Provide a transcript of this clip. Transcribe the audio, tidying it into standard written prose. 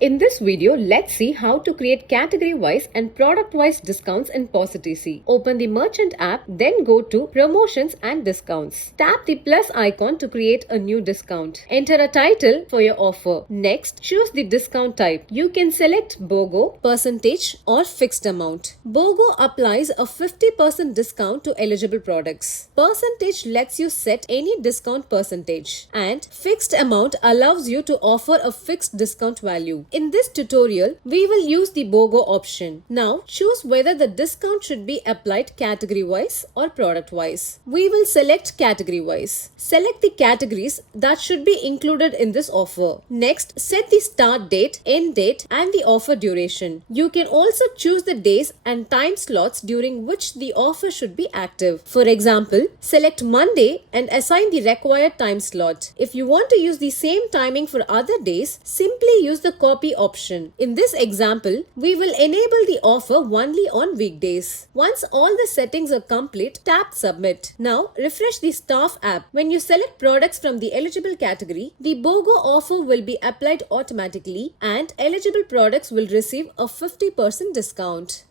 In this video, let's see how to create category-wise and product-wise discounts in Positeasy. Open the merchant app, then go to promotions and discounts. Tap the plus icon to create a new discount. Enter a title for your offer. Next, choose the discount type. You can select BOGO, percentage or fixed amount. BOGO applies a 50% discount to eligible products. Percentage lets you set any discount percentage. And fixed amount allows you to offer a fixed discount value. In this tutorial, we will use the BOGO option. Now, choose whether the discount should be applied category-wise or product-wise. We will select category-wise. Select the categories that should be included in this offer. Next, set the start date, end date, and the offer duration. You can also choose the days and time slots during which the offer should be active. For example, select Monday and assign the required time slot. If you want to use the same timing for other days, simply use the copy option. In this example, we will enable the offer only on weekdays. Once all the settings are complete, tap Submit. Now, refresh the Staff app. When you select products from the eligible category, the BOGO offer will be applied automatically and eligible products will receive a 50% discount.